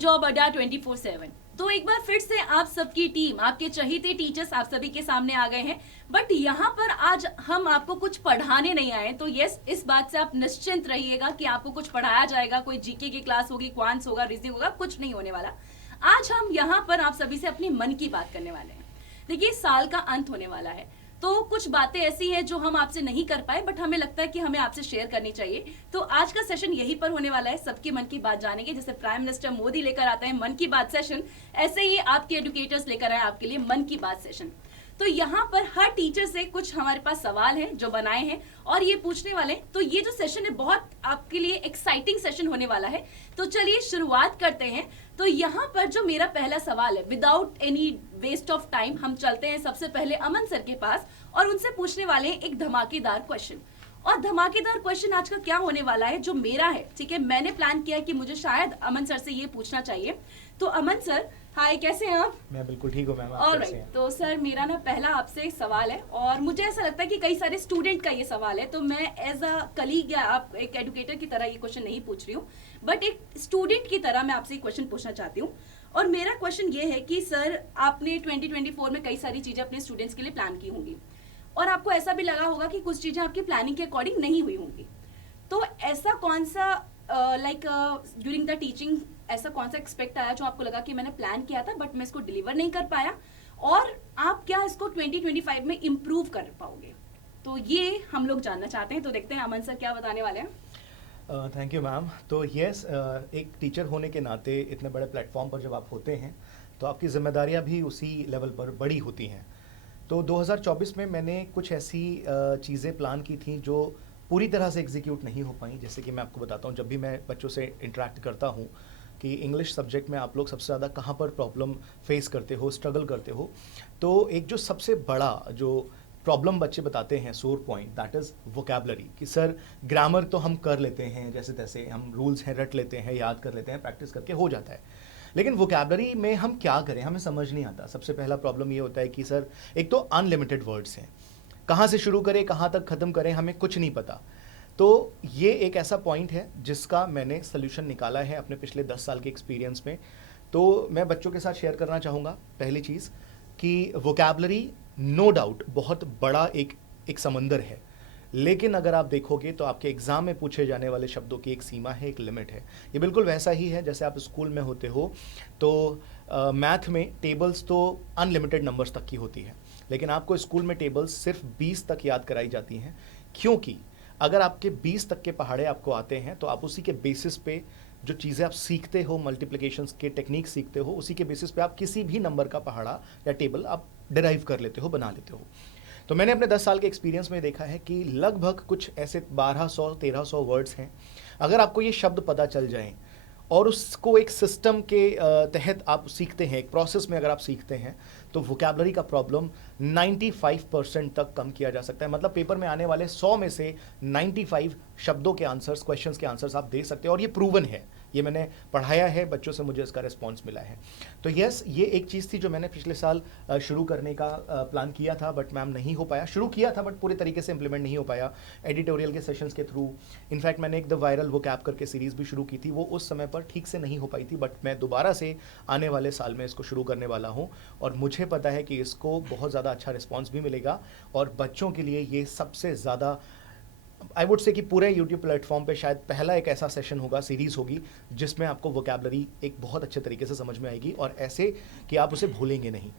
Job अड्डा 24/7। तो एक बार फिर से आप सबकी टीम, आपके चहेते टीचर्स आप सभी के सामने आ गए हैं। बट यहाँ पर आज हम आपको कुछ पढ़ाने नहीं आए, तो यस, इस बात से आप निश्चिंत रहिएगा कि आपको कुछ पढ़ाया जाएगा। कोई जीके की क्लास होगी, क्वांट्स होगा, रीजनिंग होगा, कुछ नहीं होने वाला। आज हम यहाँ पर आप सभी से अपने मन की बात करने वाले हैं। देखिए, साल का अंत होने वाला है, तो कुछ बातें ऐसी हैं जो हम आपसे नहीं कर पाए, बट हमें लगता है कि हमें आपसे शेयर करनी चाहिए। तो आज का सेशन यहीं पर होने वाला है, सबके मन की बात जानेंगे। जैसे प्राइम मिनिस्टर मोदी लेकर आते हैं मन की बात सेशन, ऐसे ही आपके एडुकेटर्स लेकर आए आपके लिए मन की बात सेशन। तो यहाँ पर हर टीचर से कुछ हमारे पास सवाल हैं जो बनाए हैं और ये पूछने वाले हैं। तो ये जो सेशन है बहुत आपके लिए एक्साइटिंग सेशन होने वाला है। तो चलिए शुरुआत करते हैं। तो यहाँ पर जो मेरा पहला सवाल है, without any waste of time हम चलते हैं सबसे पहले अमन सर के पास और उनसे पूछने वाले हैं एक धमाकेदार क्वेश्चन। और धमाकेदार क्वेश्चन आज का क्या होने वाला है जो मेरा है, ठीक है, मैंने प्लान किया कि मुझे शायद अमन सर से ये पूछना चाहिए। तो अमन सर, हाय, कैसे हैं आप? मैं बिल्कुल ठीक हूँ मैम। ऑलराइट, तो सर मेरा ना पहला आपसे एक सवाल है और मुझे ऐसा लगता है कि कई सारे स्टूडेंट का ये सवाल है, तो मैं एज अ कलीग या आप एक एडुकेटर की तरह ये क्वेश्चन नहीं पूछ रही हूँ, बट एक स्टूडेंट की तरह मैं आपसे क्वेश्चन पूछना चाहती हूँ। और मेरा क्वेश्चन ये है कि सर, आपने 2024 में कई सारी चीजें अपने स्टूडेंट्स के लिए प्लान की होंगी और आपको ऐसा भी लगा होगा कि कुछ चीजें आपकी प्लानिंग के अकॉर्डिंग नहीं हुई होंगी। तो ऐसा कौन सा लाइक ड्यूरिंग द टीचिंग ऐसा कौन सा एक्सपेक्ट आया जो आपको लगा कि मैंने प्लान किया था बट मैं इसको डिलीवर नहीं कर पाया, और आप क्या इसको 2025 में इम्प्रूव कर पाओगे? तो ये हम लोग जानना चाहते हैं। तो देखते हैं अमन सर क्या बताने वाले हैं। Thank you ma'am. तो यस, एक टीचर होने के नाते इतने बड़े प्लेटफॉर्म पर जब आप होते हैं तो आपकी जिम्मेदारियां भी उसी लेवल पर बड़ी होती हैं। तो 2024 में मैंने कुछ ऐसी चीज़ें प्लान की थी जो पूरी तरह से एग्जीक्यूट नहीं हो पाई। जैसे कि मैं आपको बताता हूँ, जब भी मैं बच्चों से इंटरेक्ट करता हूँ कि इंग्लिश सब्जेक्ट में आप लोग सबसे ज़्यादा कहाँ पर प्रॉब्लम फेस करते हो, स्ट्रगल करते हो, तो एक जो सबसे बड़ा जो प्रॉब्लम बच्चे बताते हैं, सोर पॉइंट, दैट इज़ वोकैबलरी। कि सर ग्रामर तो हम कर लेते हैं, जैसे तैसे हम रूल्स हैं रट लेते हैं, याद कर लेते हैं, प्रैक्टिस करके हो जाता है, लेकिन वोकैबलरी में हम क्या करें हमें समझ नहीं आता। सबसे पहला प्रॉब्लम ये होता है कि सर एक तो अनलिमिटेड वर्ड्स हैं, कहाँ से शुरू करें कहाँ तक ख़त्म करें हमें कुछ नहीं पता। तो ये एक ऐसा पॉइंट है जिसका मैंने सोल्यूशन निकाला है अपने पिछले 10 साल के एक्सपीरियंस में। तो मैं बच्चों के साथ शेयर करना चाहूँगा पहली चीज़ कि वोकैबलरी नो डाउट बहुत बड़ा एक समंदर है, लेकिन अगर आप देखोगे तो आपके एग्ज़ाम में पूछे जाने वाले शब्दों की एक सीमा है, एक लिमिट है। ये बिल्कुल वैसा ही है जैसे आप स्कूल में होते हो तो मैथ में टेबल्स तो अनलिमिटेड नंबर्स तक की होती है, लेकिन आपको स्कूल में टेबल्स सिर्फ 20 तक याद कराई जाती हैं, क्योंकि अगर आपके 20 तक के पहाड़े आपको आते हैं तो आप उसी के बेसिस पे जो चीज़ें आप सीखते हो, मल्टीप्लिकेशंस के टेक्निक सीखते हो, उसी के बेसिस पे आप किसी भी नंबर का पहाड़ा या टेबल आप डिराइव कर लेते हो, बना लेते हो। तो मैंने अपने 10 साल के एक्सपीरियंस में देखा है कि लगभग कुछ ऐसे 1200-1300 वर्ड्स हैं। अगर आपको ये शब्द पता चल जाएं और उसको एक सिस्टम के तहत आप सीखते हैं, एक प्रोसेस में अगर आप सीखते हैं, तो वोकैबलरी का प्रॉब्लम 95% तक कम किया जा सकता है। मतलब पेपर में आने वाले 100 में से 95 शब्दों के आंसर्स, क्वेश्चंस के आंसर्स आप दे सकते हैं, और ये प्रूवन है, ये मैंने पढ़ाया है, बच्चों से मुझे इसका रिस्पॉन्स मिला है। तो यस, ये एक चीज़ थी जो मैंने पिछले साल शुरू करने का प्लान किया था, बट मैम नहीं हो पाया। शुरू किया था बट पूरे तरीके से इंप्लीमेंट नहीं हो पाया एडिटोरियल के सेशंस के थ्रू। इनफैक्ट मैंने एक द वायरल वोकैब करके सीरीज़ भी शुरू की थी, वो उस समय पर ठीक से नहीं हो पाई थी, बट मैं दोबारा से आने वाले साल में इसको शुरू करने वाला हूँ और मुझे पता है कि इसको बहुत ज़्यादा अच्छा रिस्पॉन्स भी मिलेगा। और बच्चों के लिए ये सबसे ज़्यादा, आई वुड से कि पूरे यूट्यूब प्लेटफॉर्म पे शायद पहला एक ऐसा सेशन होगा, सीरीज़ होगी, जिसमें आपको वोकैबलरी एक बहुत अच्छे तरीके से समझ में आएगी और ऐसे कि आप उसे भूलेंगे नहीं।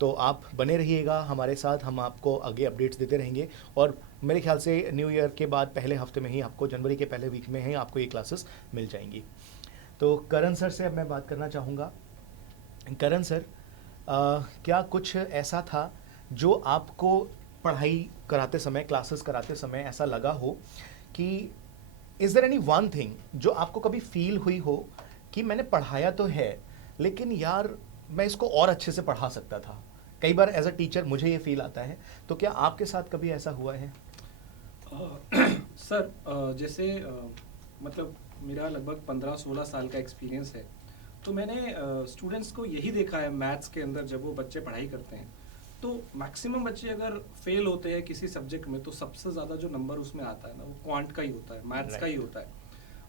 तो आप बने रहिएगा हमारे साथ, हम आपको आगे अपडेट्स देते रहेंगे और मेरे ख्याल से न्यू ईयर के बाद पहले हफ्ते में ही आपको, जनवरी के पहले वीक में ही आपको ये क्लासेस मिल जाएंगी। तो करण सर से अब मैं बात करना चाहूँगा। करण सर, क्या कुछ ऐसा था जो आपको पढ़ाई कराते समय, क्लासेस कराते समय ऐसा लगा हो कि is there any one thing जो आपको कभी फील हुई हो कि मैंने पढ़ाया तो है लेकिन यार मैं इसको और अच्छे से पढ़ा सकता था? कई बार एज अ टीचर मुझे ये फील आता है, तो क्या आपके साथ कभी ऐसा हुआ है? सर जैसे मतलब मेरा लगभग 15-16 साल का एक्सपीरियंस है, तो मैंने स्टूडेंट्स को यही देखा है मैथ्स के अंदर, जब वो बच्चे पढ़ाई करते हैं तो मैक्सिमम बच्चे अगर फेल होते हैं किसी सब्जेक्ट में तो सबसे ज़्यादा जो नंबर उसमें आता है ना, वो क्वांट का ही होता है, मैथ्स का ही होता है।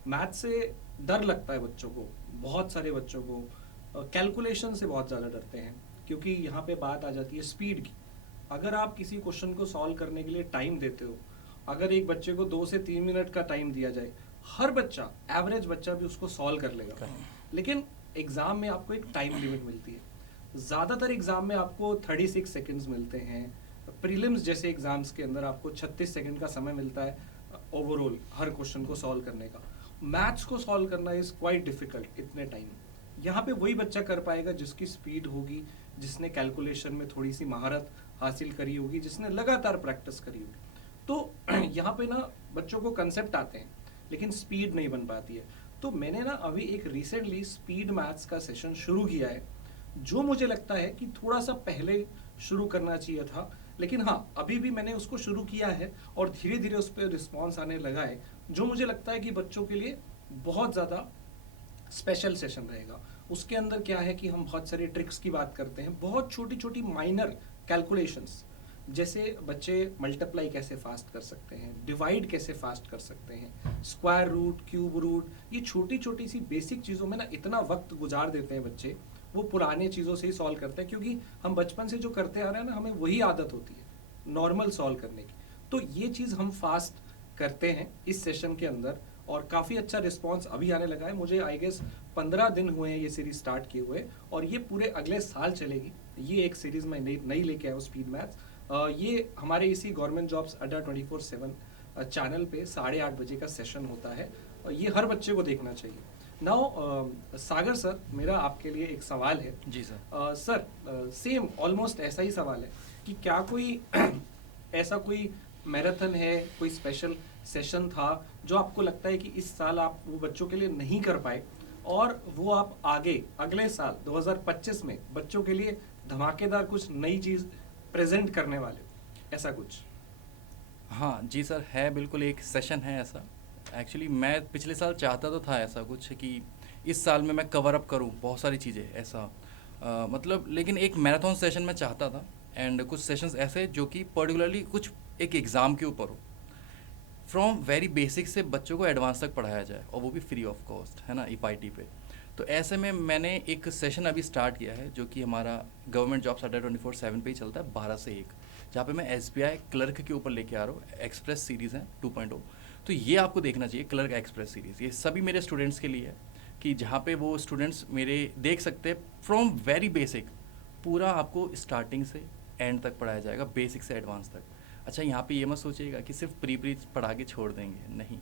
मैथ से डर लगता है बच्चों को, बहुत सारे बच्चों को कैलकुलेशन से बहुत ज़्यादा डरते हैं, क्योंकि यहाँ पे बात आ जाती है स्पीड की। अगर आप किसी क्वेश्चन को सॉल्व करने के लिए टाइम देते हो, अगर एक बच्चे को 2 से 3 मिनट का टाइम दिया जाए, हर बच्चा, एवरेज बच्चा भी उसको सॉल्व कर लेगा। लेकिन एग्जाम में आपको एक टाइम लिमिट मिलती है। ज़्यादातर एग्जाम में आपको 36 सेकंड्स मिलते हैं। प्रीलिम्स जैसे एग्जाम्स के अंदर आपको 36 सेकंड का समय मिलता है ओवरऑल हर क्वेश्चन को सॉल्व करने का। मैथ्स को सॉल्व करना इज क्वाइट डिफिकल्ट इतने टाइम। यहाँ पे वही बच्चा कर पाएगा जिसकी स्पीड होगी, जिसने कैलकुलेशन में थोड़ी सी महारत हासिल करी होगी, जिसने लगातार प्रैक्टिस करी होगी। तो यहाँ पे ना बच्चों को कंसेप्ट आते हैं लेकिन स्पीड नहीं बन पाती है। तो मैंने ना अभी एक रिसेंटली स्पीड मैथ्स का सेशन शुरू किया है, जो मुझे लगता है कि थोड़ा सा पहले शुरू करना चाहिए था, लेकिन हाँ अभी भी मैंने उसको शुरू किया है और धीरे धीरे उस पर रिस्पॉन्स आने लगा है, जो मुझे लगता है कि बच्चों के लिए बहुत ज़्यादा स्पेशल सेशन रहेगा। उसके अंदर क्या है कि हम बहुत सारे ट्रिक्स की बात करते हैं, बहुत छोटी छोटी माइनर कैलकुलेशंस, जैसे बच्चे मल्टीप्लाई कैसे फास्ट कर सकते हैं, डिवाइड कैसे फास्ट कर सकते हैं, स्क्वायर रूट, क्यूब रूट, ये छोटी छोटी सी बेसिक चीज़ों में ना इतना वक्त गुजार देते हैं बच्चे, वो पुराने चीज़ों से ही सॉल्व करते हैं, क्योंकि हम बचपन से जो करते आ रहे हैं ना, हमें वही आदत होती है नॉर्मल सॉल्व करने की। तो ये चीज़ हम फास्ट करते हैं इस सेशन के अंदर और काफ़ी अच्छा रिस्पॉन्स अभी आने लगा है। मुझे आई गेस 15 दिन हुए हैं ये सीरीज स्टार्ट किए हुए, और ये पूरे अगले साल चलेगी। ये एक सीरीज मैं नई लेके आया हूँ स्पीड मैथ्स। ये हमारे इसी गवर्नमेंट जॉब्स अड्डा 24/7 चैनल पे 8:30 बजे का सेशन होता है, और ये हर बच्चे को देखना चाहिए। नाउ सागर सर, मेरा आपके लिए एक सवाल है। जी सर। सर सेम ऑलमोस्ट ऐसा ही सवाल है कि क्या कोई ऐसा कोई मैराथन है, कोई स्पेशल सेशन था जो आपको लगता है कि इस साल आप वो बच्चों के लिए नहीं कर पाए, और वो आप आगे अगले साल 2025 में बच्चों के लिए धमाकेदार कुछ नई चीज़ प्रेजेंट करने वाले, ऐसा कुछ? हाँ जी सर, है बिल्कुल, एक सेशन है ऐसा। एक्चुअली मैं पिछले साल चाहता तो था ऐसा कुछ कि इस साल में मैं कवर अप करूँ बहुत सारी चीज़ें ऐसा, मतलब लेकिन एक मैराथन सेशन में चाहता था, एंड कुछ सेशंस ऐसे जो कि पर्टिकुलरली कुछ एक एग्ज़ाम के ऊपर हो, फ्रॉम वेरी बेसिक से बच्चों को एडवांस तक पढ़ाया जाए, और वो भी फ्री ऑफ कॉस्ट, है ना, EPIT पे। तो ऐसे में मैंने एक सेशन अभी स्टार्ट किया है जो कि हमारा गवर्नमेंट जॉब्स अड्डा 24/7 पे ही चलता है 12 से 1, जहाँ पे मैं SBI क्लर्क के ऊपर लेके आ रहा हूँ। एक्सप्रेस सीरीज़ है 2.0, तो ये आपको देखना चाहिए, क्लर्क एक्सप्रेस सीरीज़। ये सभी मेरे स्टूडेंट्स के लिए है कि जहाँ पे वो स्टूडेंट्स मेरे देख सकते हैं फ्रॉम वेरी बेसिक, पूरा आपको स्टार्टिंग से एंड तक पढ़ाया जाएगा, बेसिक से एडवांस तक। अच्छा, यहाँ पे ये मत सोचिएगा कि सिर्फ प्री पढ़ा के छोड़ देंगे, नहीं,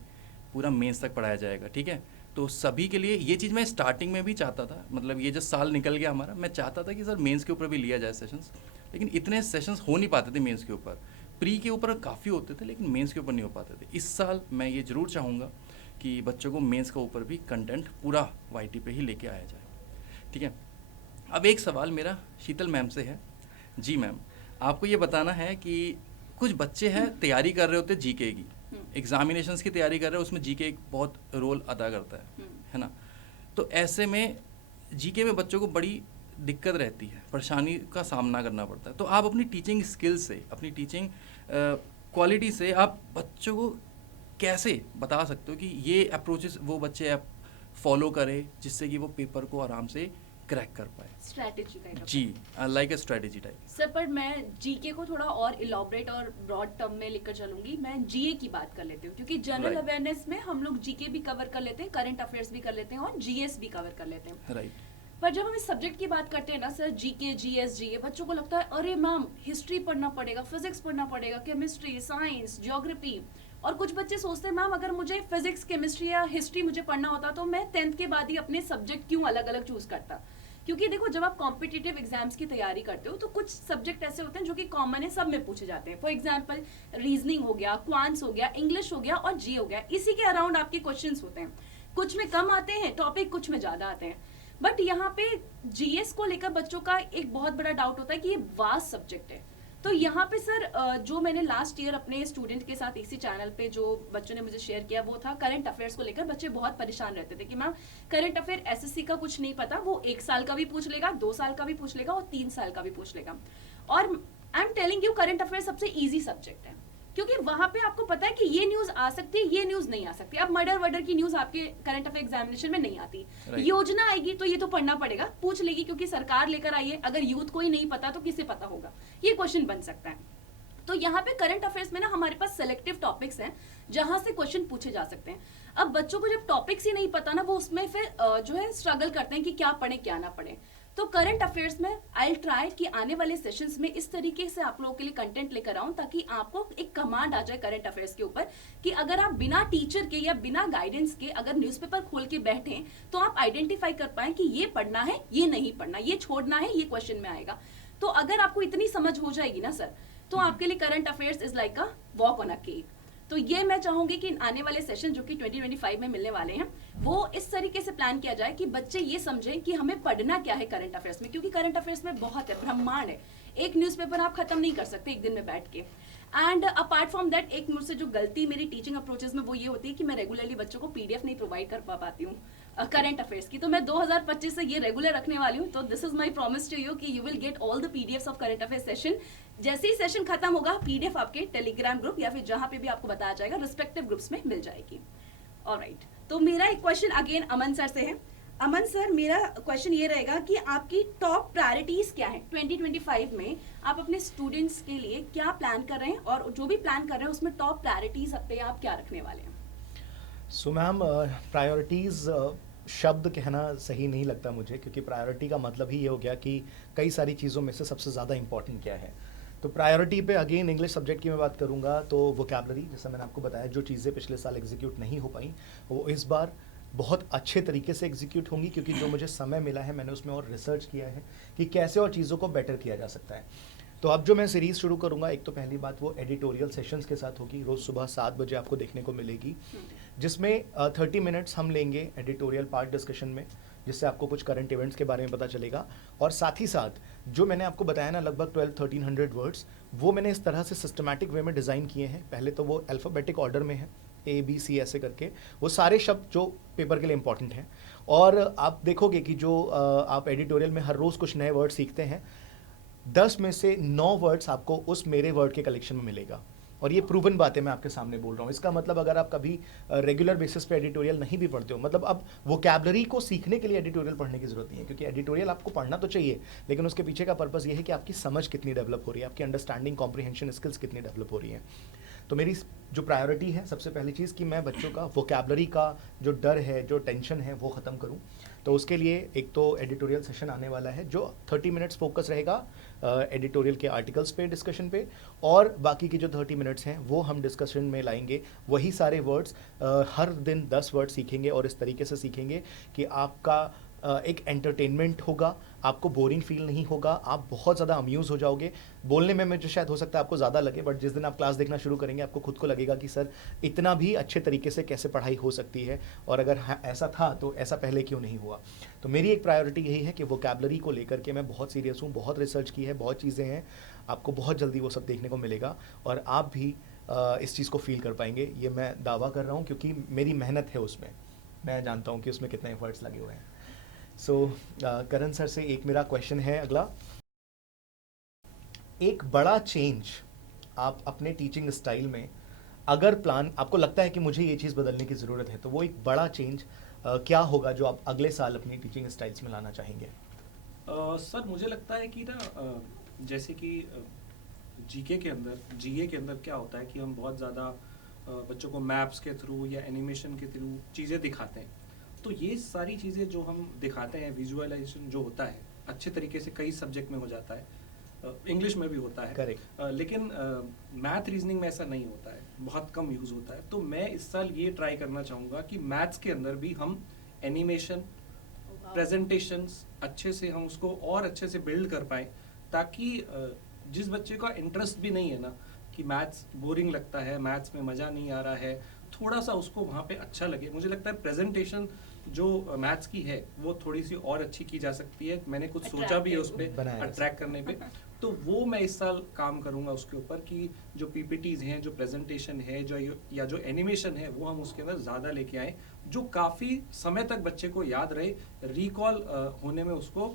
पूरा मेंस तक पढ़ाया जाएगा, ठीक है। तो सभी के लिए ये चीज़ मैं स्टार्टिंग में भी चाहता था, मतलब ये जो साल निकल गया हमारा, मैं चाहता था कि सर मेंस के ऊपर भी लिया जाए सेशंस, लेकिन इतने सेशंस हो नहीं पाते थे मेंस के ऊपर। प्री के ऊपर काफ़ी होते थे लेकिन मेंस के ऊपर नहीं हो पाते थे। इस साल मैं ये ज़रूर चाहूँगा कि बच्चों को मेंस के ऊपर भी कंटेंट पूरा YT पे ही लेके आया जाए, ठीक है। अब एक सवाल मेरा शीतल मैम से है। जी मैम, आपको ये बताना है कि कुछ बच्चे हैं तैयारी कर रहे होते हैं GK की, एग्जामिनेशंस की तैयारी कर रहे हैं, उसमें GK एक बहुत रोल अदा करता है ना। तो ऐसे में GK में बच्चों को बड़ी दिक्कत रहती है, परेशानी का सामना करना पड़ता है। तो आप अपनी टीचिंग स्किल से, अपनी टीचिंग क्वालिटी से आप बच्चों को कैसे बता सकते हो कि ये अप्रोचेस वो बच्चे आप फॉलो करें जिससे कि वो पेपर को आराम से क्रैक कर पाए? स्ट्रैटेजी टाइप जी, like a strategy type. Sir, पर मैं GK को थोड़ा और इलॉबरेट और ब्रॉड टर्म में लेकर चलूंगी। मैं GA की बात कर लेती हूँ, क्योंकि जनरल Right. अवेयरनेस में हम लोग GK भी कवर कर लेते हैं, करंट अफेयर्स भी कर लेते हैं और GS भी कवर कर लेते हैं। राइट। पर जब हम इस सब्जेक्ट की बात करते हैं ना सर, GK, GS, GA, बच्चों को लगता है अरे मैम हिस्ट्री पढ़ना पड़ेगा, फिजिक्स पढ़ना पड़ेगा, केमिस्ट्री, साइंस, ज्योग्राफी। और कुछ बच्चे सोचते हैं मैम अगर मुझे फिजिक्स, केमिस्ट्री या हिस्ट्री मुझे पढ़ना होता तो मैं 10th के बाद ही अपने सब्जेक्ट क्यों अलग अलग चूज करता। क्योंकि देखो, जब आप कॉम्पिटिटिव एग्जाम्स की तैयारी करते हो तो कुछ सब्जेक्ट ऐसे होते हैं जो कि कॉमन है, सब में पूछे जाते हैं। फॉर एग्जाम्पल रीजनिंग हो गया, क्वांट्स हो गया, इंग्लिश हो गया और जी हो गया, इसी के अराउंड आपके क्वेश्चंस होते हैं। कुछ में कम आते हैं टॉपिक, कुछ में ज्यादा आते हैं। बट यहाँ पे GS को लेकर बच्चों का एक बहुत बड़ा डाउट होता है कि ये वास्ट सब्जेक्ट है। तो यहाँ पे सर जो मैंने लास्ट ईयर अपने स्टूडेंट के साथ इसी चैनल पे जो बच्चों ने मुझे शेयर किया वो था करंट अफेयर्स को लेकर। बच्चे बहुत परेशान रहते थे कि मैम करंट अफेयर SSC का कुछ नहीं पता, वो 1 साल का भी पूछ लेगा, 2 साल का भी पूछ लेगा और 3 साल का भी पूछ लेगा। और I am telling you, current affair सबसे ईजी सब्जेक्ट है, क्योंकि वहां पे आपको पता है कि ये न्यूज आ सकती है, ये न्यूज नहीं आ सकती। अब मर्डर वर्डर की न्यूज आपके करंट अफेयर एग्जामिनेशन में नहीं आती। Right. योजना आएगी तो ये तो पढ़ना पड़ेगा, पूछ लेगी क्योंकि सरकार लेकर आई है। अगर यूथ को ही नहीं पता तो किसे पता होगा, ये क्वेश्चन बन सकता है। तो यहाँ पे करंट अफेयर्स में ना हमारे पास सिलेक्टिव टॉपिक्स हैं जहां से क्वेश्चन पूछे जा सकते हैं। अब बच्चों को जब टॉपिक्स ही नहीं पता ना, वो उसमें फिर जो है स्ट्रगल करते हैं कि क्या पढ़े क्या ना पढ़े। तो करंट अफेयर्स में आई ट्राई कि आने वाले सेशंस में इस तरीके से आप लोगों के लिए कंटेंट लेकर आऊं ताकि आपको एक कमांड आ जाए करंट अफेयर्स के ऊपर कि अगर आप बिना टीचर के या बिना गाइडेंस के अगर न्यूज़पेपर खोल के बैठे तो आप आइडेंटिफाई कर पाए कि ये पढ़ना है, ये नहीं पढ़ना, ये छोड़ना है, ये क्वेश्चन में आएगा। तो अगर आपको इतनी समझ हो जाएगी ना सर, तो आपके लिए current affairs is like a walk on a cake. तो ये मैं चाहूंगी कि आने वाले सेशन जो कि 2025 में मिलने वाले हैं, वो इस तरीके से प्लान किया जाए कि बच्चे ये समझें कि हमें पढ़ना क्या है करंट अफेयर्स में, क्योंकि करंट अफेयर्स में बहुत है, ब्रह्मांड है। एक न्यूज़पेपर आप खत्म नहीं कर सकते एक दिन में बैठ के। एंड अपार्ट फ्रॉम दैट, एक मुझसे जो गलती मेरी टीचिंग अप्रोचेस में वो ये होती है कि मैं रेगुलरली बच्चों को पीडीएफ नहीं प्रोवाइड कर पाती हूँ करंट अफेयर्स की। तो मैं 2025 से ये रेगुलर रखने वाली हूँ। तो this is my promise to you कि you will get all the PDFs of current affair session. जैसे ही सेशन खत्म होगा, पीडीएफ आपके टेलीग्राम ग्रुप या फिर जहां पे भी आपको बताया जाएगा रिस्पेक्टिव ग्रुप्स में मिल जाएगी। ऑलराइट, तो मेरा एक क्वेश्चन अगेन अमन सर से है। अमन सर, मेरा क्वेश्चन ये रहेगा कि आपकी टॉप प्रायोरिटीज क्या है 2025 में? आप अपने स्टूडेंट्स के लिए क्या प्लान कर रहे हैं, और जो भी प्लान कर रहे हैं उसमें टॉप प्रायोरिटीज पे आप क्या रखने वाले हैं? सो मैम, प्रायोरिटीज़ शब्द कहना सही नहीं लगता मुझे, क्योंकि प्रायोरिटी का मतलब ही ये हो गया कि कई सारी चीज़ों में से सबसे ज़्यादा इंपॉर्टेंट क्या है। तो प्रायोरिटी पे अगेन इंग्लिश सब्जेक्ट की मैं बात करूँगा तो वोकैबलरी, जैसा मैंने आपको बताया, जो चीज़ें पिछले साल एग्जीक्यूट नहीं हो पाई वो इस बार बहुत अच्छे तरीके से एग्जीक्यूट होंगी, क्योंकि जो मुझे समय मिला है मैंने उसमें और रिसर्च किया है कि कैसे और चीज़ों को बेटर किया जा सकता है। तो अब जो मैं सीरीज़ शुरू करूँगा, एक तो पहली बात वो एडिटोरियल सेशंस के साथ होगी, रोज़ सुबह 7 बजे आपको देखने को मिलेगी, जिसमें 30 मिनट्स हम लेंगे एडिटोरियल पार्ट डिस्कशन में, जिससे आपको कुछ करंट इवेंट्स के बारे में पता चलेगा। और साथ ही साथ जो मैंने आपको बताया ना, लगभग 1200-1300 वर्ड्स, वो मैंने इस तरह से सिस्टमैटिक वे में डिज़ाइन किए हैं। पहले तो वो अल्फ़ाबेटिक ऑर्डर में है, ABC ऐसे करके, वो सारे शब्द जो पेपर के लिए इंपॉर्टेंट हैं। और आप देखोगे कि जो आप एडिटोरियल में हर रोज़ कुछ नए वर्ड सीखते हैं, 10 में से 9 वर्ड्स आपको उस मेरे वर्ड के कलेक्शन में मिलेगा। और ये प्रूवन बातें मैं आपके सामने बोल रहा हूँ। इसका मतलब अगर आप कभी रेगुलर बेसिस पे एडिटोरियल नहीं भी पढ़ते हो, मतलब अब वोकैबलरी को सीखने के लिए एडिटोरियल पढ़ने की ज़रूरत नहीं है, क्योंकि एडिटोरियल आपको पढ़ना तो चाहिए, लेकिन उसके पीछे का पर्पस ये है कि आपकी समझ कितनी डेवलप हो रही है, आपकी अंडरस्टैंडिंग कॉम्प्रिहेंशन स्किल्स कितनी डेवलप हो रही हैं। तो मेरी जो प्रायोरिटी है, सबसे पहली चीज़ कि मैं बच्चों का वोकैबलरी का जो डर है, जो टेंशन है, वो ख़त्म करूँ। तो उसके लिए एक तो एडिटोरियल सेशन आने वाला है जो 30 मिनट्स फोकस रहेगा एडिटोरियल के आर्टिकल्स पे, डिस्कशन पे, और बाकी की जो 30 मिनट्स हैं वो हम डिस्कशन में लाएंगे वही सारे वर्ड्स। हर दिन 10 वर्ड सीखेंगे और इस तरीके से सीखेंगे कि आपका एक एंटरटेनमेंट होगा, आपको बोरिंग फील नहीं होगा, आप बहुत ज़्यादा अम्यूज़ हो जाओगे। बोलने में मुझे शायद हो सकता है आपको ज़्यादा लगे, बट जिस दिन आप क्लास देखना शुरू करेंगे आपको खुद को लगेगा कि सर इतना भी अच्छे तरीके से कैसे पढ़ाई हो सकती है, और अगर ऐसा था तो ऐसा पहले क्यों नहीं हुआ। तो मेरी एक प्रायोरिटी यही है कि वोकैबलरी को लेकर के मैं बहुत सीरियस हूँ, बहुत रिसर्च की है, बहुत चीज़ें हैं, आपको बहुत जल्दी वो सब देखने को मिलेगा और आप भी इस चीज़ को फील कर पाएंगे। ये मैं दावा कर रहा हूँ क्योंकि मेरी मेहनत है उसमें, मैं जानता हूँ कि उसमें कितने एफर्ट्स लगे हुए हैं। सो करण सर से एक मेरा क्वेश्चन है अगला, एक बड़ा चेंज आप अपने टीचिंग स्टाइल में अगर प्लान, आपको लगता है कि मुझे ये चीज़ बदलने की ज़रूरत है, तो वो एक बड़ा चेंज क्या होगा जो आप अगले साल अपनी टीचिंग स्टाइल्स में लाना चाहेंगे? सर मुझे लगता है कि ना जैसे कि जीके के अंदर, जीए के अंदर क्या होता है कि हम बहुत ज़्यादा बच्चों को मैप्स के थ्रू या एनिमेशन के थ्रू चीज़ें दिखाते हैं। तो ये सारी चीज़ें जो हम दिखाते हैं, विजुअलाइजेशन जो होता है अच्छे तरीके से कई सब्जेक्ट में हो जाता है, इंग्लिश में भी होता है, करेक्ट, लेकिन मैथ रीजनिंग में ऐसा नहीं होता है, बहुत कम यूज़ होता है। तो मैं इस साल ये ट्राई करना चाहूँगा कि मैथ्स के अंदर भी हम एनिमेशन, प्रेजेंटेशंस अच्छे से हम उसको और अच्छे से बिल्ड कर पाएँ, ताकि जिस बच्चे का इंटरेस्ट भी नहीं है ना, कि मैथ्स बोरिंग लगता है, मैथ्स में मज़ा नहीं आ रहा है, थोड़ा सा उसको वहाँ पे अच्छा लगे। मुझे लगता है प्रेजेंटेशन जो मैथ्स की है वो थोड़ी सी और अच्छी की जा सकती है। मैंने कुछ सोचा भी है उस पर अट्रैक्ट करने पे, तो वो मैं इस साल काम करूँगा उसके ऊपर कि जो पीपीटीज हैं, जो प्रेजेंटेशन है, जो या जो एनिमेशन है, वो हम उसके अंदर ज़्यादा लेके आएँ, जो काफ़ी समय तक बच्चे को याद रहे, रिकॉल होने में उसको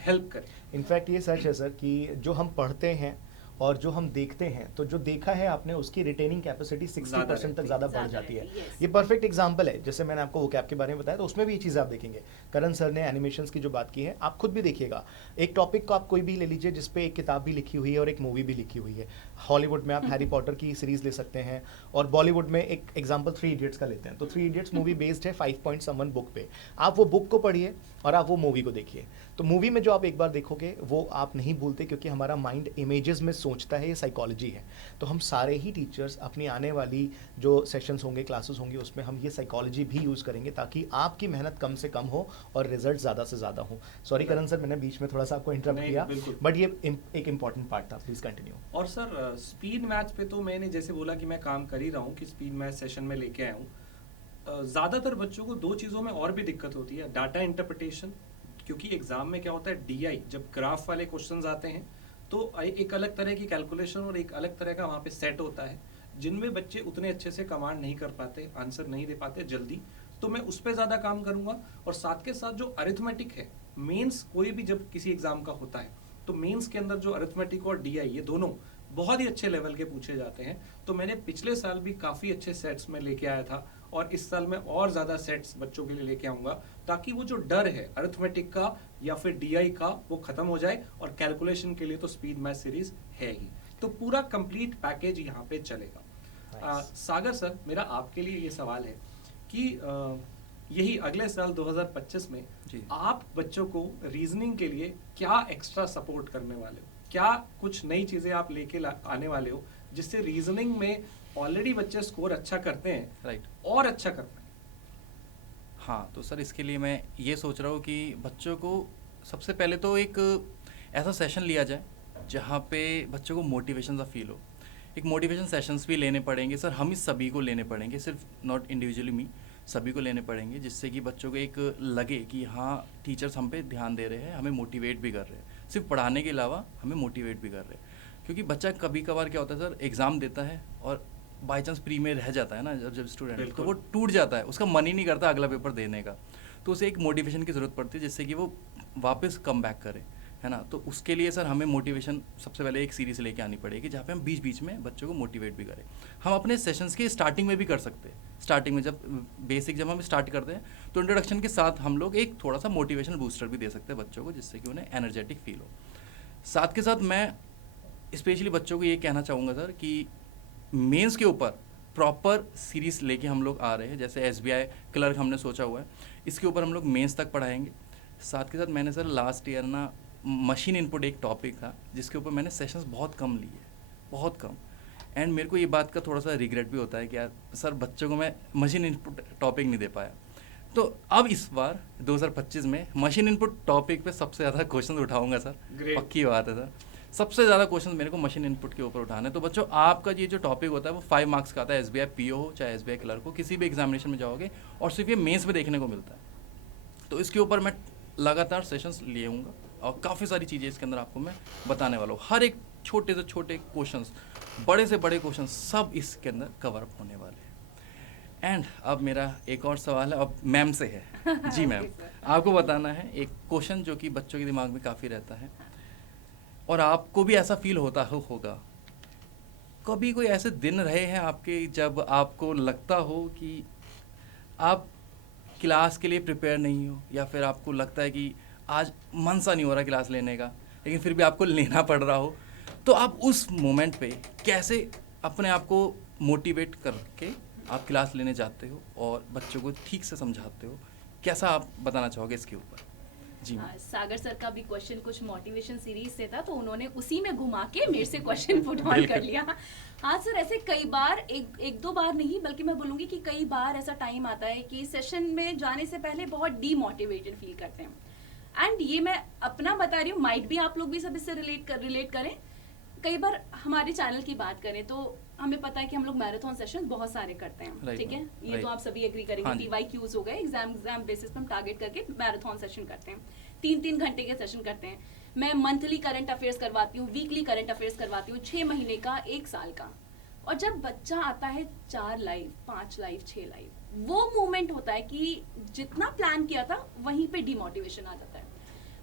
हेल्प करे। इनफैक्ट ये सच है सर कि जो हम पढ़ते हैं और जो हम देखते हैं, तो जो देखा है आपने उसकी रिटेनिंग कैपेसिटी 60% तक ज़्यादा बढ़ ज़्यादा जाती है। रहती है, yes। ये परफेक्ट एग्जांपल है। जैसे मैंने आपको वोकैब के बारे में बताया, तो उसमें भी ये चीज़ आप देखेंगे। करण सर ने एनिमेशंस की जो बात की है, आप खुद भी देखिएगा। एक टॉपिक को आप कोई भी ले लीजिए जिस पे एक किताब भी लिखी हुई है और एक मूवी भी लिखी हुई है। हॉलीवुड में आप हैरी पॉटर की सीरीज ले सकते हैं, और बॉलीवुड में एक एग्जांपल थ्री इडियट्स का लेते हैं। तो थ्री इडियट्स मूवी बेस्ड है 5 पॉइंट समवन बुक पे। आप वो बुक को पढ़िए और आप वो मूवी को देखिए। तो मूवी में जो आप एक बार देखोगे वो आप नहीं भूलते, क्योंकि हमारा माइंड इमेजेस में सोचता है, ये साइकोलॉजी है। तो हम सारे ही टीचर्स अपनी आने वाली जो सेशंस होंगे, क्लासेस होंगी, उसमें हम ये साइकोलॉजी भी यूज़ करेंगे ताकि आपकी मेहनत कम से कम हो और रिजल्ट ज़्यादा से ज़्यादा हो। सॉरी करण सर, मैंने बीच में थोड़ा सा आपको इंटरप्ट नहीं, किया, बिल्कुल। बट ये एक इंपॉर्टेंट पार्ट था। Please continue. और सर स्पीड मैथ्स पे तो मैंने जैसे बोला कि मैं काम कर ही रहा हूँ कि स्पीड मैथ्स सेशन में लेके आया हूँ। ज़्यादातर बच्चों को दो चीज़ों में और भी दिक्कत होती है। डाटा इंटरप्रिटेशन, क्योंकि एग्जाम में क्या होता है, डीआई जब ग्राफ वाले क्वेश्चंस आते हैं तो एक अलग तरह की कैलकुलेशन और एक अलग तरह का वहाँ पे सेट होता है, जिनमें बच्चे उतने अच्छे से कमांड नहीं कर पाते, आंसर नहीं दे पाते जल्दी। तो मैं उस पर ज़्यादा काम करूँगा। और साथ के साथ जो अरिथमेटिक है, मेंस कोई भी जब किसी एग्जाम का होता है तो मेंस के अंदर जो अरिथमेटिक और डीआई, ये दोनों बहुत ही अच्छे लेवल के पूछे जाते हैं। तो मैंने पिछले साल भी काफ़ी अच्छे सेट्स में लेके आया था, और इस साल मैं और ज़्यादा सेट्स बच्चों के लिए लेके आऊँगा, ताकि वो जो डर है अरिथमेटिक का या फिर डीआई का, वो ख़त्म हो जाए। और कैलकुलेशन के लिए तो स्पीड मैथ सीरीज है ही। तो पूरा कंप्लीट पैकेज यहाँ पे चलेगा। सागर सर, मेरा आपके लिए ये सवाल है कि यही अगले साल 2025 में जी। आप बच्चों को रीजनिंग के लिए क्या एक्स्ट्रा सपोर्ट करने वाले हो? क्या कुछ नई चीज़ें आप लेके आने वाले हो जिससे रीजनिंग में ऑलरेडी बच्चे स्कोर अच्छा करते हैं, राइट। और अच्छा कर पाए? हाँ, तो सर इसके लिए मैं ये सोच रहा हूँ कि बच्चों को सबसे पहले तो एक ऐसा सेशन लिया जाए जहाँ पे बच्चों को मोटिवेशन सा फील हो। एक मोटिवेशन सेशंस भी लेने पड़ेंगे सर, हम ही सभी को लेने पड़ेंगे, सिर्फ नॉट इंडिविजुअली मी, सभी को लेने पड़ेंगे, जिससे कि बच्चों को एक लगे कि हाँ टीचर्स हम पे ध्यान दे रहे हैं, हमें मोटिवेट भी कर रहे हैं, सिर्फ पढ़ाने के अलावा हमें मोटिवेट भी कर रहे हैं। क्योंकि बच्चा कभी कभार क्या होता है सर, एग्ज़ाम देता है और बाई चांस प्री में रह जाता है ना, जब स्टूडेंट, तो बिल्कुल। वो टूट जाता है, उसका मन ही नहीं करता अगला पेपर देने का। तो उसे एक मोटिवेशन की ज़रूरत पड़ती है जिससे कि वो वापस कम बैक करे, है ना। तो उसके लिए सर हमें मोटिवेशन सबसे पहले एक सीरीज लेके आनी पड़ेगी जहाँ पे हम बीच बीच में बच्चों को मोटिवेट भी करें। हम अपने सेशंस के स्टार्टिंग में भी कर सकते हैं। स्टार्टिंग में जब हम स्टार्ट करते हैं तो इंट्रोडक्शन के साथ हम लोग एक थोड़ा सा मोटिवेशनल बूस्टर भी दे सकते हैं बच्चों को, जिससे कि उन्हें एनर्जेटिक फील हो। साथ के साथ मैं स्पेशली बच्चों को ये कहना चाहूँगा सर कि मेंस के ऊपर प्रॉपर सीरीज लेके हम लोग आ रहे हैं। जैसे एसबीआई क्लर्क हमने सोचा हुआ है, इसके ऊपर हम लोग मेंस तक पढ़ाएंगे। साथ के साथ मैंने सर लास्ट ईयर ना मशीन इनपुट एक टॉपिक था जिसके ऊपर मैंने सेशंस बहुत कम लिए, बहुत कम। एंड मेरे को ये बात का थोड़ा सा रिग्रेट भी होता है कि यार सर बच्चों को मैं मशीन इनपुट टॉपिक नहीं दे पाया। तो अब इस बार 2025 में मशीन इनपुट टॉपिक पे सबसे ज़्यादा क्वेश्चन उठाऊंगा सर। Great. पक्की बात है सर, सबसे ज़्यादा क्वेश्चन मेरे को मशीन इनपुट के ऊपर उठाना है। तो बच्चों आपका ये जो टॉपिक होता है वो 5 मार्क्स का आता है, एसबीआई पीओ हो चाहे एसबीआई क्लर्क हो, किसी भी एग्जामिनेशन में जाओगे और सिर्फ ये मेंस में देखने को मिलता है। तो इसके ऊपर मैं लगातार सेशंस लिए हूँगा और काफ़ी सारी चीज़ें इसके अंदर आपको मैं बताने वाला हूँ। हर एक छोटे से छोटे क्वेश्चंस, बड़े से बड़े क्वेश्चंस सब इसके अंदर कवर अप होने वाले हैं। एंड अब मेरा एक और सवाल है, अब मैम से है। जी मैम, आपको बताना है एक क्वेश्चन जो कि बच्चों के दिमाग में काफ़ी रहता है और आपको भी ऐसा फील होता होगा। कभी कोई ऐसे दिन रहे हैं आपके जब आपको लगता हो कि आप क्लास के लिए प्रिपेयर नहीं हो, या फिर आपको लगता है कि आज मन सा नहीं हो रहा क्लास लेने का, लेकिन फिर भी आपको लेना पड़ रहा हो, तो आप उस मोमेंट पे कैसे अपने आप को मोटिवेट करके आप क्लास लेने जाते हो और बच्चों को ठीक से समझाते हो? कैसा आप बताना चाहोगे इसके ऊपर? जी हाँ, सागर सर का भी क्वेश्चन कुछ मोटिवेशन सीरीज से था, तो उन्होंने उसी में घुमा के मेरे से क्वेश्चन पुट ऑन कर लिया। हाँ सर, ऐसे कई बार, एक दो बार नहीं बल्कि मैं बोलूँगी कि कई बार ऐसा टाइम आता है कि सेशन में जाने से पहले बहुत डीमोटिवेटेड फील करते हैं। एंड ये मैं अपना बता रही हूँ, माइट भी आप लोग भी सब इससे रिलेट करें। कई बार हमारे चैनल की बात करें तो हमें पता है कि हम लोग मैराथन सेशन बहुत सारे करते हैं, ठीक है, ये तो आप सभी एग्री करेंगे। PYQs हो गए, एग्जाम बेसिस पे हम टारगेट करके मैराथन सेशन करते हैं, 3-3 घंटे के सेशन करते हैं। मैं मंथली करंट अफेयर्स करवाती हूँ, वीकली करंट अफेयर्स करवाती हूँ, 6 महीने का, 1 साल का। और जब बच्चा आता है 4 लाइव, 5 लाइव, 6 लाइव, वो मोमेंट होता है कि जितना प्लान किया था वहीं पे डिमोटिवेशन आ जाता है।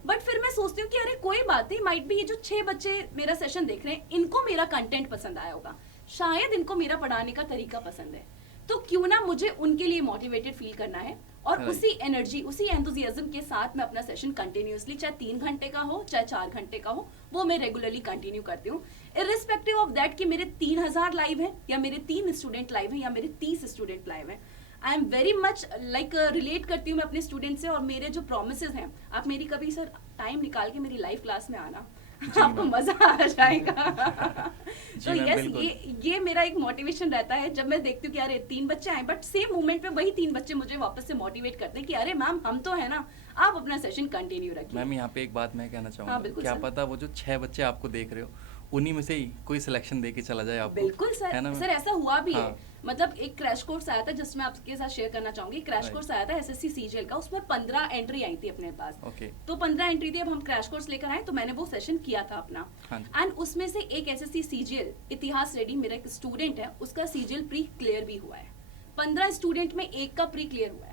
बट फिर मैं सोचती हूँ कि अरे कोई बात नहीं, माइट भी ये जो 6 बच्चे मेरा सेशन देख रहे हैं इनको मेरा कंटेंट पसंद आया होगा, शायद इनको मेरा पढ़ाने का तरीका पसंद है, तो क्यों ना मुझे उनके लिए मोटिवेटेड फील करना है और Right. उसी एनर्जी उसी एंथुजियाज्म के साथ मैं अपना सेशन कंटिन्यूअसली, चाहे 3 घंटे का हो चाहे 4 घंटे का हो, वो मैं रेगुलरली कंटिन्यू करती हूँ, इर्रिस्पेक्टिव ऑफ दैट कि मेरे 3000 लाइव हैं या मेरे 3 स्टूडेंट लाइव हैं या मेरे 30 स्टूडेंट लाइव हैं। I am very much like relate करती हूँ मैं अपने स्टूडेंट से, और मेरे जो प्रोमिस हैं, आप मेरी कभी सर टाइम निकाल के मेरी लाइव क्लास में आना, आपको मजा आ जाएगा। तो मैम, यस, बिल्कुल। ये मेरा एक मोटिवेशन रहता है जब मैं देखती हूँ कि अरे 3 बच्चे आए, बट सेम मोमेंट में वही 3 बच्चे मुझे वापस से मोटिवेट करते हैं कि अरे मैम हम तो है ना, आप अपना सेशन कंटिन्यू रखिए। मैम यहाँ पे एक बात मैं कहना चाहूँगा, बिल्कुल क्या सर। पता वो जो 6 बच्चे आपको देख रहे हो उन्हीं में से ही कोई सिलेक्शन दे के चला जाए आपको। बिल्कुल है सर, ना मैम? सर ऐसा हुआ भी है। हाँ। मतलब एक क्रैश कोर्स आया था जिसमें आपके साथ शेयर करना चाहूंगी, क्रैश Right. कोर्स आया था एसएससी सीजीएल का, उसमें 15 एंट्री आई थी अपने पास। ओके। तो 15 एंट्री थी, अब हम क्रैश कोर्स लेकर आए तो मैंने वो सेशन किया था अपना, हाँ जी। एंड उसमें से एक एसएससी सीजीएल इतिहास रेडी मेरा एक स्टूडेंट है, उसका सीजीएल प्री क्लियर भी हुआ है। 15 स्टूडेंट में एक का प्री क्लियर हुआ है,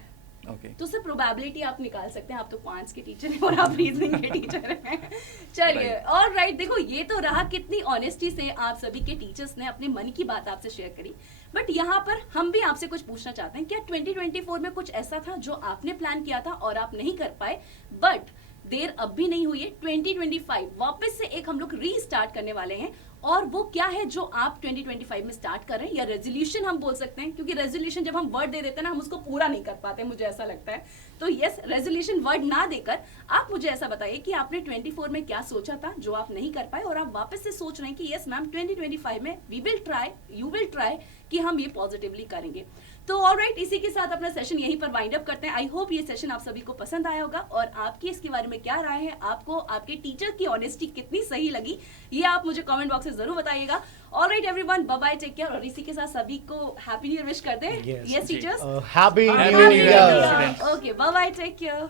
ओके। तो सर प्रोबेबिलिटी आप निकाल सकते हैं, आप तो 5 के टीचर हैं और आप रीजनिंग के टीचर हैं। चलिए, Right. और राइट, देखो ये तो रहा कितनी ऑनेस्टी से आप सभी के टीचर्स ने अपने मन की बात आपसे शेयर करी, बट यहाँ पर हम भी आपसे कुछ पूछना चाहते हैं, क्या 2024 में कुछ ऐसा था जो आपने प्लान किया था और आप नहीं कर पाए, बट देर अब भी नहीं हुई है, 2025 वापस से एक हम लोग रीस्टार्ट करने वाले हैं, और वो क्या है जो आप 2025 में स्टार्ट कर रहे हैं, या रेजोल्यूशन हम बोल सकते हैं, क्योंकि रेजोल्यूशन जब हम वर्ड दे देते हैं ना, हम उसको पूरा नहीं कर पाते, मुझे ऐसा लगता है। तो यस, रेजोल्यूशन वर्ड ना देकर आप मुझे ऐसा बताइए कि आपने 24 में क्या सोचा था जो आप नहीं कर पाए, और आप वापस से सोच रहे हैं कि यस मैम 2025 में we will try, you will try, कि हम ये पॉजिटिवली करेंगे। तो ऑलराइट, इसी के साथ अपना सेशन यहीं पर वाइंड अप करते हैं। आई होप ये सेशन आप सभी को पसंद आया होगा, और आपकी इसके बारे में क्या राय है, आपको आपके टीचर की ऑनेस्टी कितनी सही लगी, ये आप मुझे कमेंट बॉक्स में जरूर बताइएगा। Alright everyone, bye bye, take care, और इसी के साथ सभी को हैप्पी न्यू ईयर विश कर दें। Yes. यस जी। Teachers, Happy Happy New New Year, Year! students. Okay, bye bye, take care.